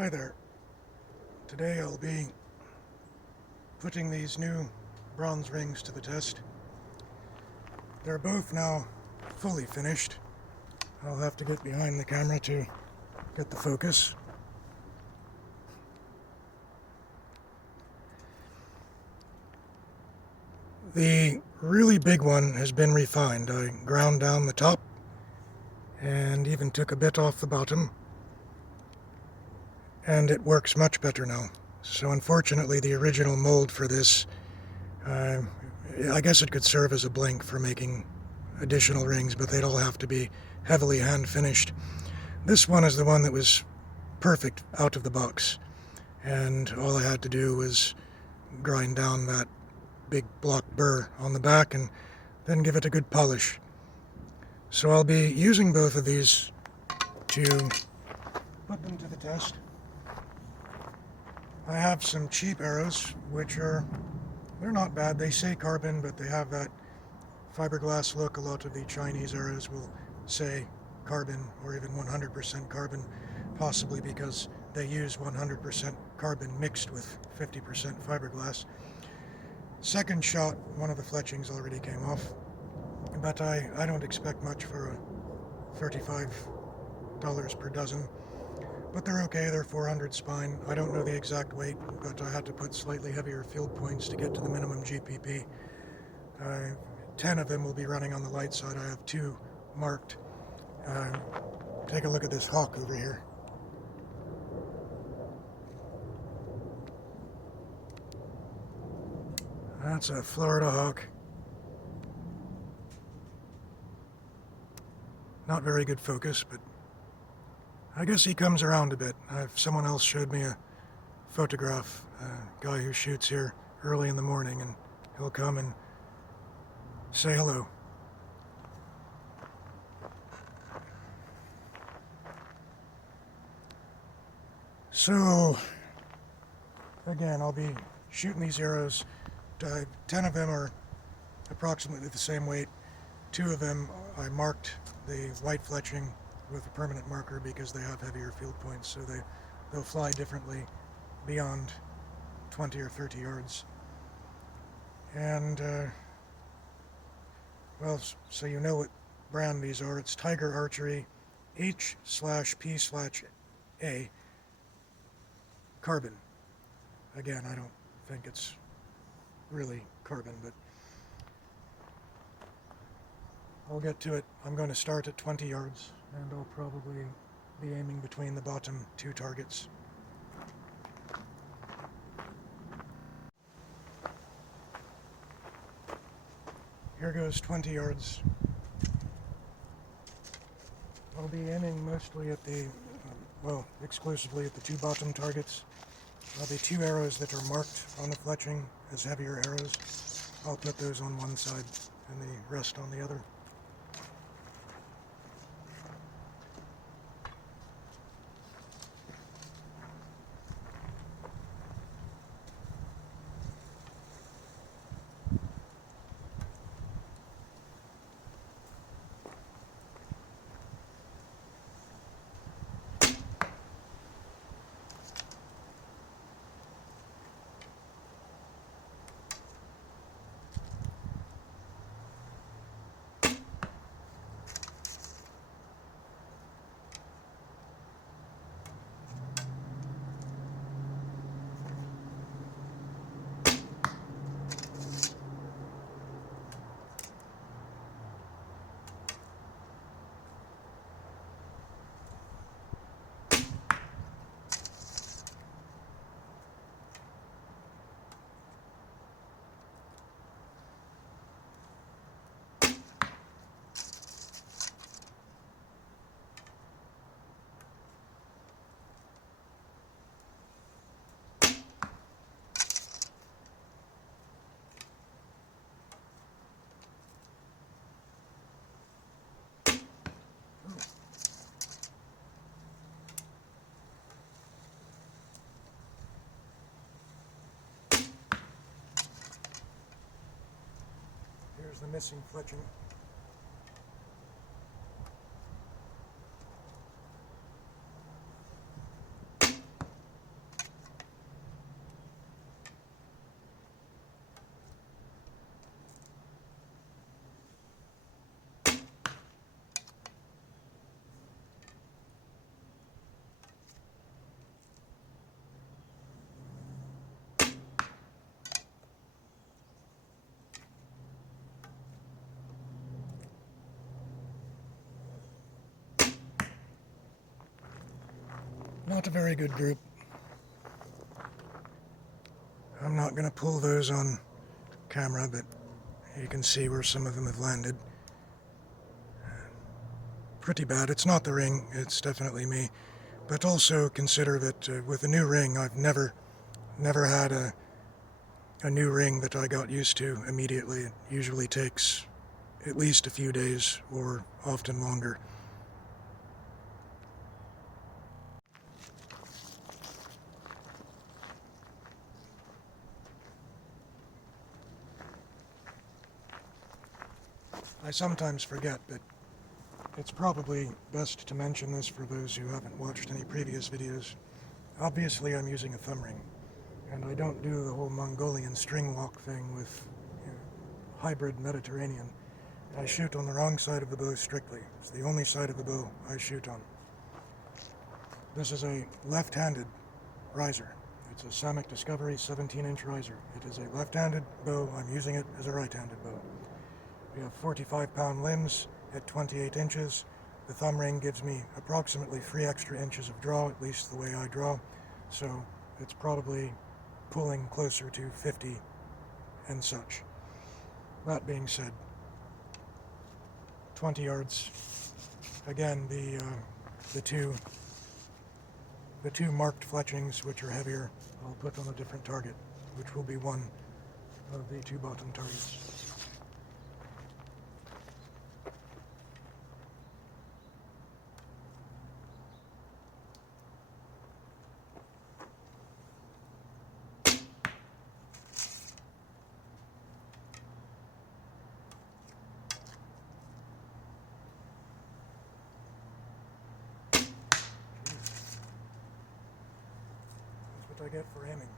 Hi there. Today I'll be putting these new bronze rings to the test. They're both now fully finished. I'll have to get behind the camera to get the focus. The really big one has been refined. I ground down the top and even took a bit off the bottom, and it works much better now. So unfortunately the original mold for this, I guess it could serve as a blank for making additional rings, but they'd all have to be heavily hand finished. This one is the one that was perfect out of the box, and all I had to do was grind down that big block burr on the back and then give it a good polish. So I'll be using both of these to put them to the test. I have some cheap arrows, they're not bad. They say carbon, but they have that fiberglass look. A lot of the Chinese arrows will say carbon or even 100% carbon, possibly because they use 100% carbon mixed with 50% fiberglass. Second shot, one of the fletchings already came off, but I don't expect much for $35 per dozen. But they're okay. They're 400 spine. I don't know the exact weight, but I had to put slightly heavier field points to get to the minimum GPP. 10 of them will be running on the light side. I have 2 marked. Take a look at this hawk over here. That's a Florida hawk. Not very good focus, but I guess he comes around a bit. Someone else showed me a photograph, a guy who shoots here early in the morning, and he'll come and say hello. So, again, I'll be shooting these arrows. 10 of them are approximately the same weight. 2 of them I marked the white fletching with a permanent marker because they have heavier field points, so they'll fly differently beyond 20 or 30 yards. And, well, so you know what brand these are. It's Tiger Archery H/P/A carbon. Again, I don't think it's really carbon, but I'll get to it. I'm going to start at 20 yards, and I'll probably be aiming between the bottom 2 targets. Here goes 20 yards. I'll be aiming mostly at exclusively at the 2 bottom targets. The 2 arrows that are marked on the fletching as heavier arrows, I'll put those on one side and the rest on the other. Here's the missing fletching. Not a very good group. I'm not going to pull those on camera, but you can see where some of them have landed. Pretty bad. It's not the ring, it's definitely me. But also consider that with a new ring, I've never had a new ring that I got used to immediately. It usually takes at least a few days, or often longer. I sometimes forget, but it's probably best to mention this for those who haven't watched any previous videos. Obviously, I'm using a thumb ring, and I don't do the whole Mongolian string walk thing with hybrid Mediterranean. I shoot on the wrong side of the bow strictly. It's the only side of the bow I shoot on. This is a left-handed riser. It's a Samick Discovery 17-inch riser. It is a left-handed bow. I'm using it as a right-handed bow. We have 45-pound limbs at 28 inches. The thumb ring gives me approximately 3 extra inches of draw, at least the way I draw. So it's probably pulling closer to 50 and such. That being said, 20 yards. Again, the two marked fletchings, which are heavier, I'll put on a different target, which will be one of the 2 bottom targets. That's what I get for aiming.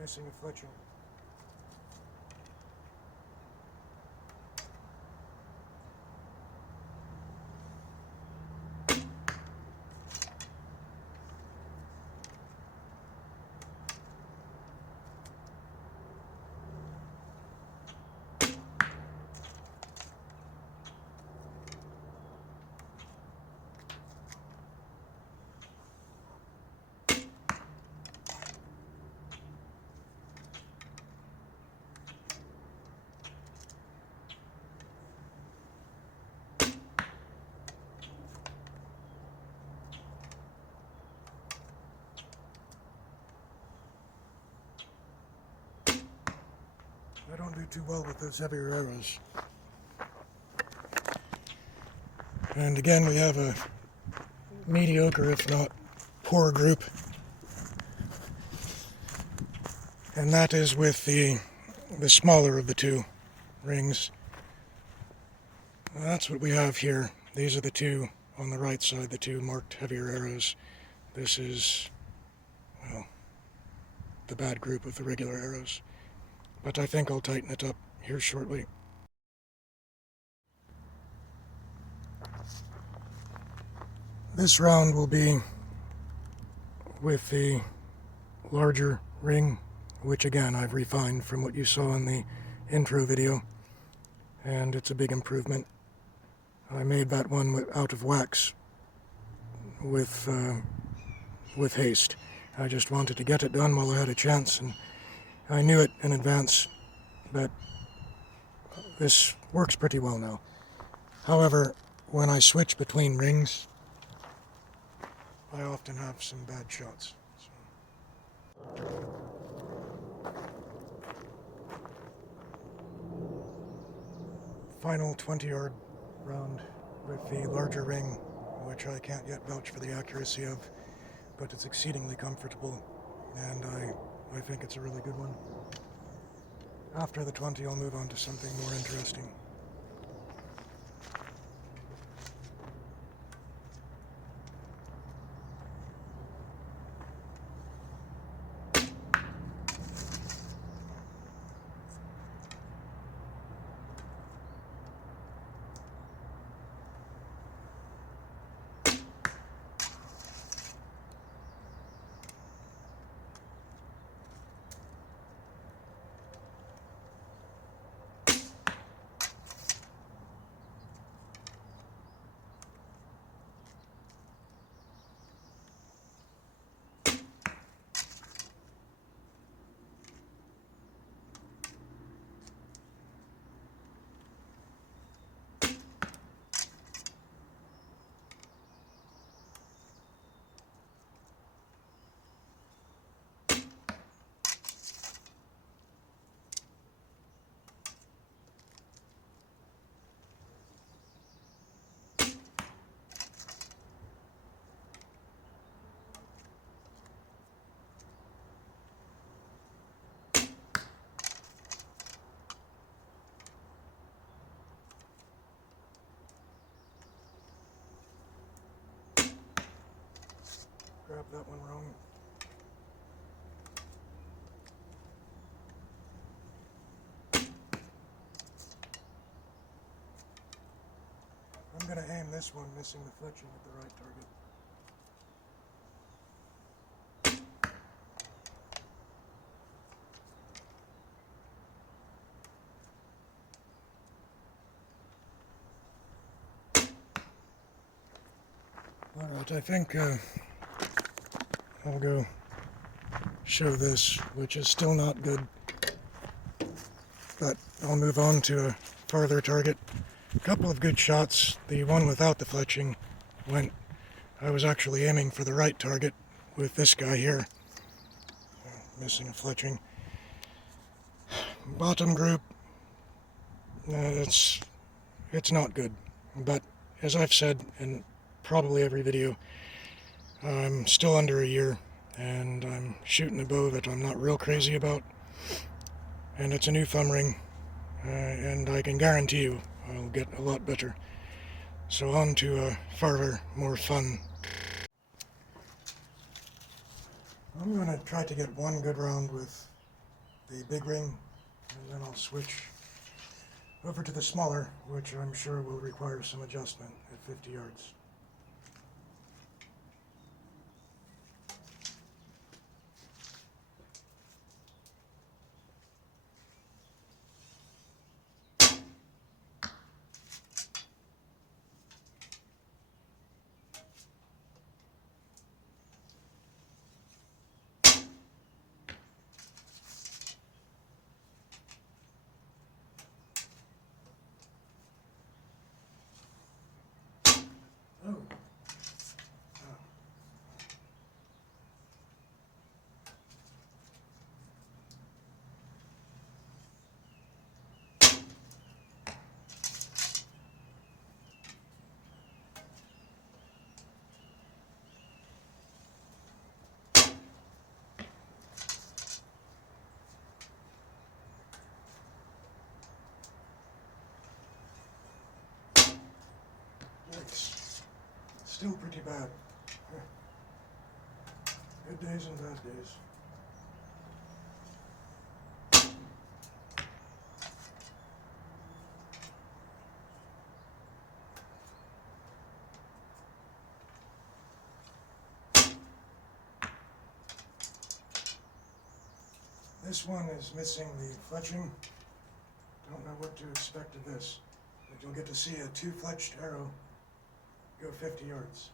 Missing a fletching. I don't do too well with those heavier arrows. And again, we have a mediocre, if not poor group. And that is with the smaller of the 2 rings. That's what we have here. These are the 2 on the right side, the 2 marked heavier arrows. This is, well, the bad group of the regular arrows. But I think I'll tighten it up here shortly. This round will be with the larger ring, which again I've refined from what you saw in the intro video, and it's a big improvement. I made that one out of wax with haste. I just wanted to get it done while I had a chance, and I knew it in advance, but this works pretty well now. However, when I switch between rings, I often have some bad shots. Final 20-yard round with the larger ring, which I can't yet vouch for the accuracy of, but it's exceedingly comfortable. and I think it's a really good one. After the 20, I'll move on to something more interesting. Grab that one wrong. I'm going to aim this one, missing the fletching at the right target. Alright, I think I'll go show this, which is still not good, but I'll move on to a farther target. A couple of good shots. The one without the fletching I was actually aiming for the right target with this guy here. Missing a fletching. Bottom group, it's not good, but as I've said in probably every video, I'm still under a year and I'm shooting a bow that I'm not real crazy about, and it's a new thumb ring, and I can guarantee you I'll get a lot better. So on to a farther, more fun. I'm going to try to get one good round with the big ring, and then I'll switch over to the smaller, which I'm sure will require some adjustment at 50 yards. Yikes. Still pretty bad. Good days and bad days. This one is missing the fletching. Don't know what to expect of this, but you'll get to see a two-fletched arrow go 50 yards,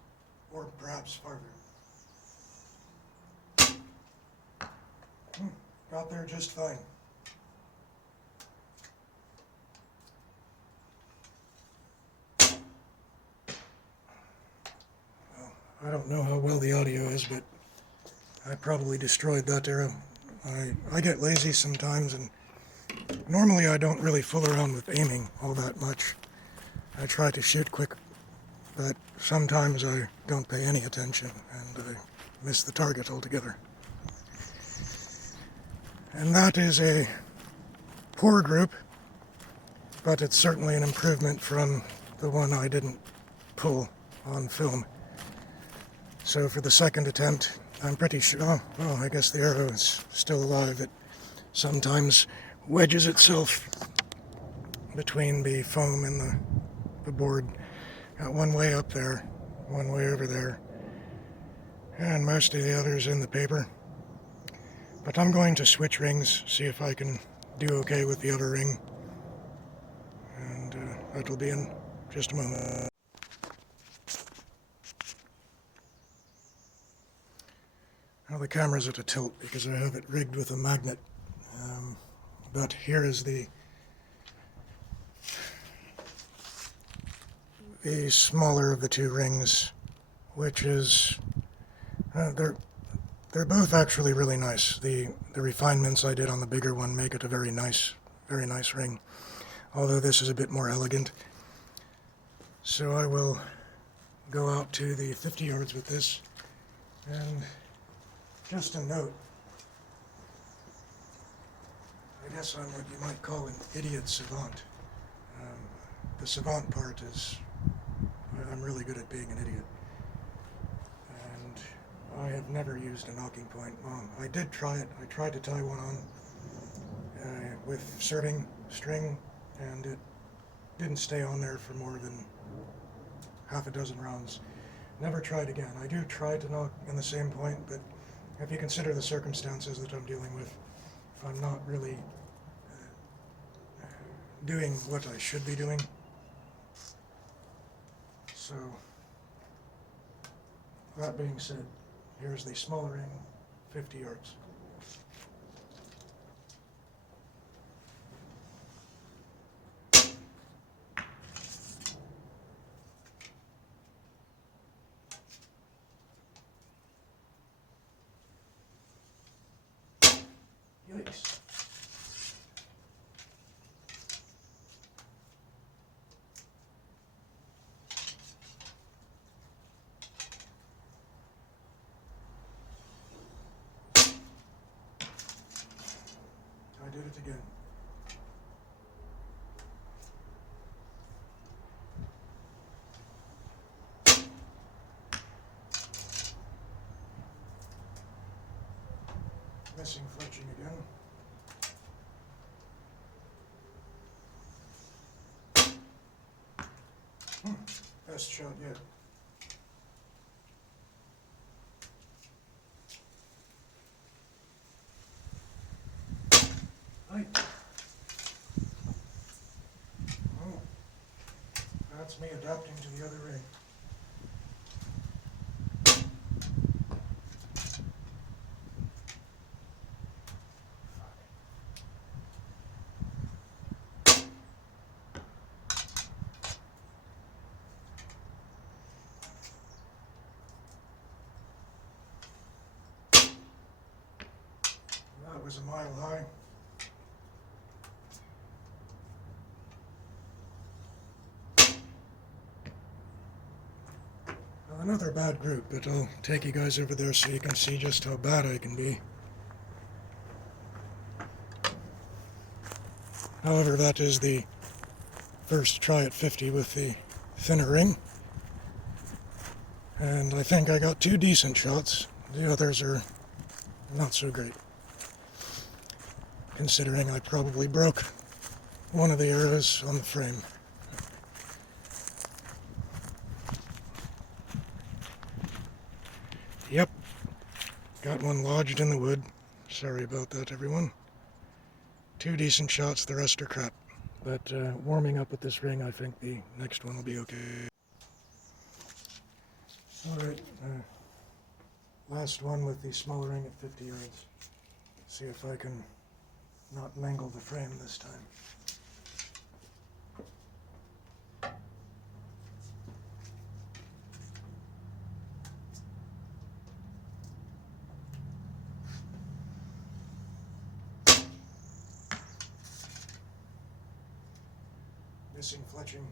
or perhaps farther. Got there just fine. Well, I don't know how well the audio is, but I probably destroyed that arrow. I get lazy sometimes, and normally I don't really fool around with aiming all that much. I try to shoot quick, but sometimes I don't pay any attention and I miss the target altogether. And that is a poor group, but it's certainly an improvement from the one I didn't pull on film. So for the second attempt, I'm pretty sure, oh, well, I guess the arrow is still alive. It sometimes wedges itself between the foam and the board. Got one way up there, one way over there, and most of the others in the paper. But I'm going to switch rings, see if I can do okay with the other ring. And that'll be in just a moment. Now the camera's at a tilt because I have it rigged with a magnet. But here is the smaller of the two rings, which is, they're both actually really nice. The refinements I did on the bigger one make it a very nice ring, although this is a bit more elegant. So I will go out to the 50 yards with this, and just a note, I guess I'm what you might call an idiot savant. The savant part is, I'm really good at being an idiot. And I have never used a knocking point. Well, I did try it. I tried to tie one on with serving string, and it didn't stay on there for more than half a dozen rounds. Never tried again. I do try to knock in the same point, but if you consider the circumstances that I'm dealing with, I'm not really doing what I should be doing. So, that being said, here's the smaller ring, 50 yards. Yikes. I did it again. Missing fletching again. Best shot yet. Right. Oh, that's me adapting to the other ring. That was a mile high. Well, another bad group, but I'll take you guys over there so you can see just how bad I can be. However, that is the first try at 50 with the thinner ring. And I think I got two decent shots. The others are not so great, considering I probably broke one of the arrows on the frame. Yep, got one lodged in the wood. Sorry about that, everyone. Two decent shots, the rest are crap. But warming up with this ring, I think the next one will be okay. Alright, last one with the smaller ring at 50 yards. See if I can not mangle the frame this time. Missing fletching.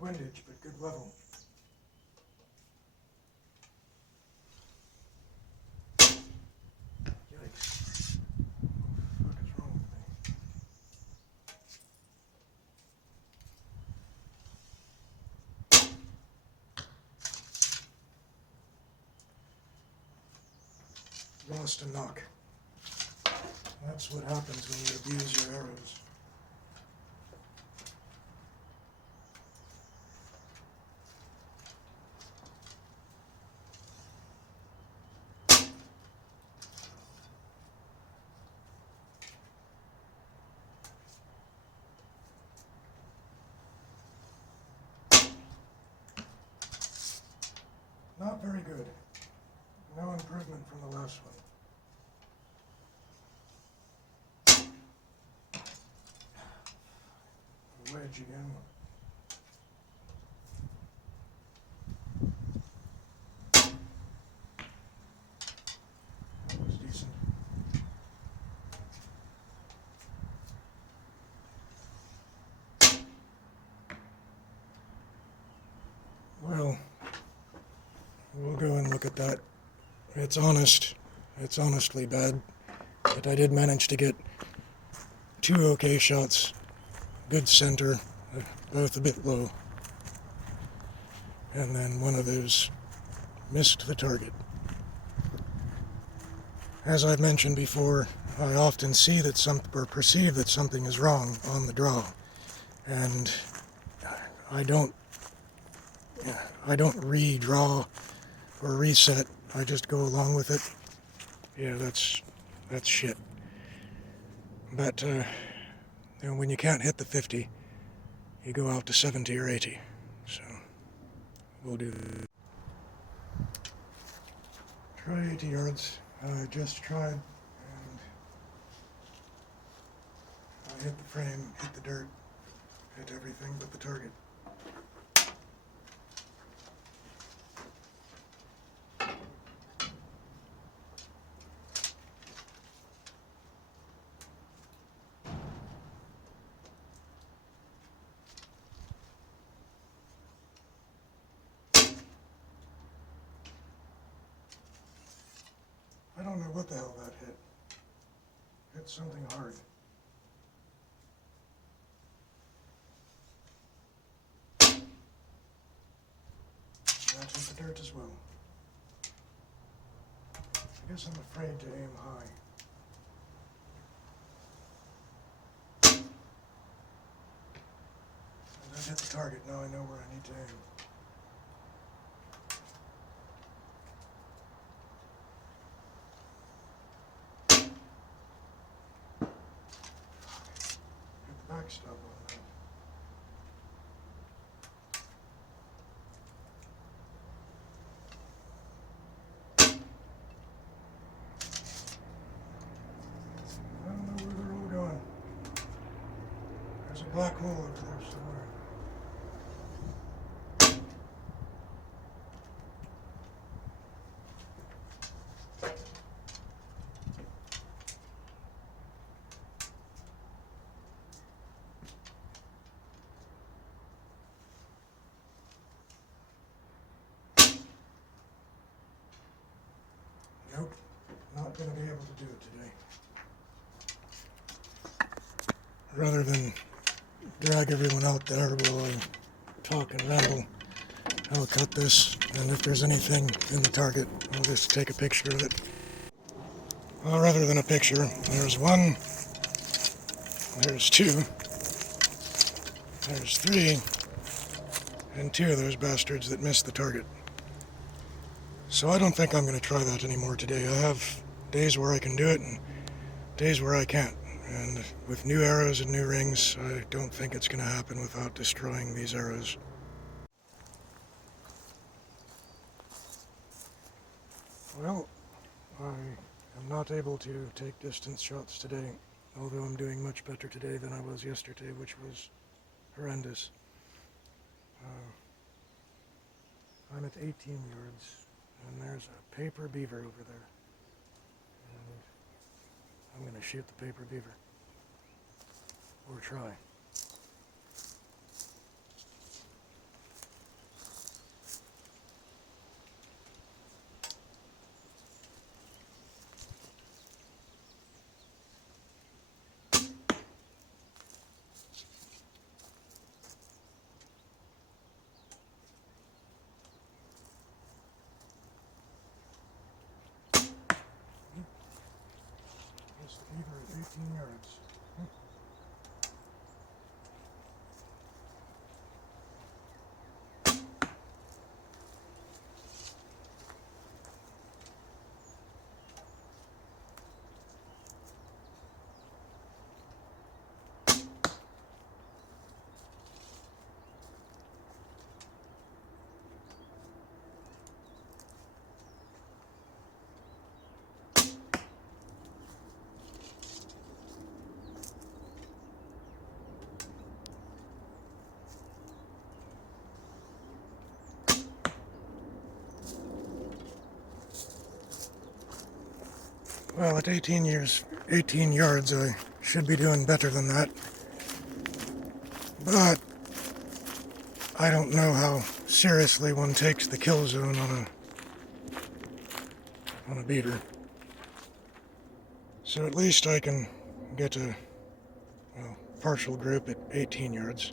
bad windage, but good level. Yikes. What the fuck is wrong with me? Lost a knock. That's what happens when you abuse your arrows. Not very good. No improvement from the last one. Wedge again. That was decent. Well, we'll go and look at that. It's honest. It's honestly bad. But I did manage to get 2 okay shots. Good center, both a bit low. And then one of those missed the target. As I've mentioned before, I often see that or perceive that something is wrong on the draw. And I don't redraw or reset. I just go along with it. Yeah, that's shit. But when you can't hit the 50, you go out to 70 or 80. So we'll do that. Try 80 yards. I just tried, and I hit the frame, hit the dirt, hit everything but the target. I don't know what the hell that hit. Hit something hard. That hit the dirt as well. I guess I'm afraid to aim high. And I hit the target, now I know where I need to aim. Backstop on that. I don't know where they're all going. There's a black hole over there somewhere. Nope, not going to be able to do it today. Rather than drag everyone out there while I talk and ramble, I'll cut this, and if there's anything in the target, I'll just take a picture of it. Well, rather than a picture, there's 1, there's 2, there's 3, and 2 of those bastards that missed the target. So I don't think I'm going to try that anymore today. I have days where I can do it and days where I can't. And with new arrows and new rings, I don't think it's going to happen without destroying these arrows. Well, I am not able to take distance shots today, although I'm doing much better today than I was yesterday, which was horrendous. I'm at 18 yards, and there's a paper beaver over there. And I'm going to shoot the paper beaver. Or try. 18 yards. Well, at 18 yards, I should be doing better than that. But I don't know how seriously one takes the kill zone on a beater. So at least I can get a partial group at 18 yards.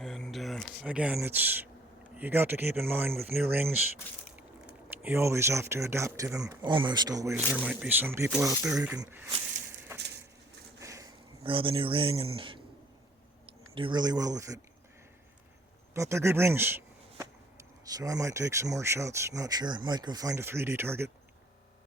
And again, you got to keep in mind with new rings, you always have to adapt to them. Almost always. There might be some people out there who can grab a new ring and do really well with it. But they're good rings. So I might take some more shots. Not sure. Might go find a 3D target.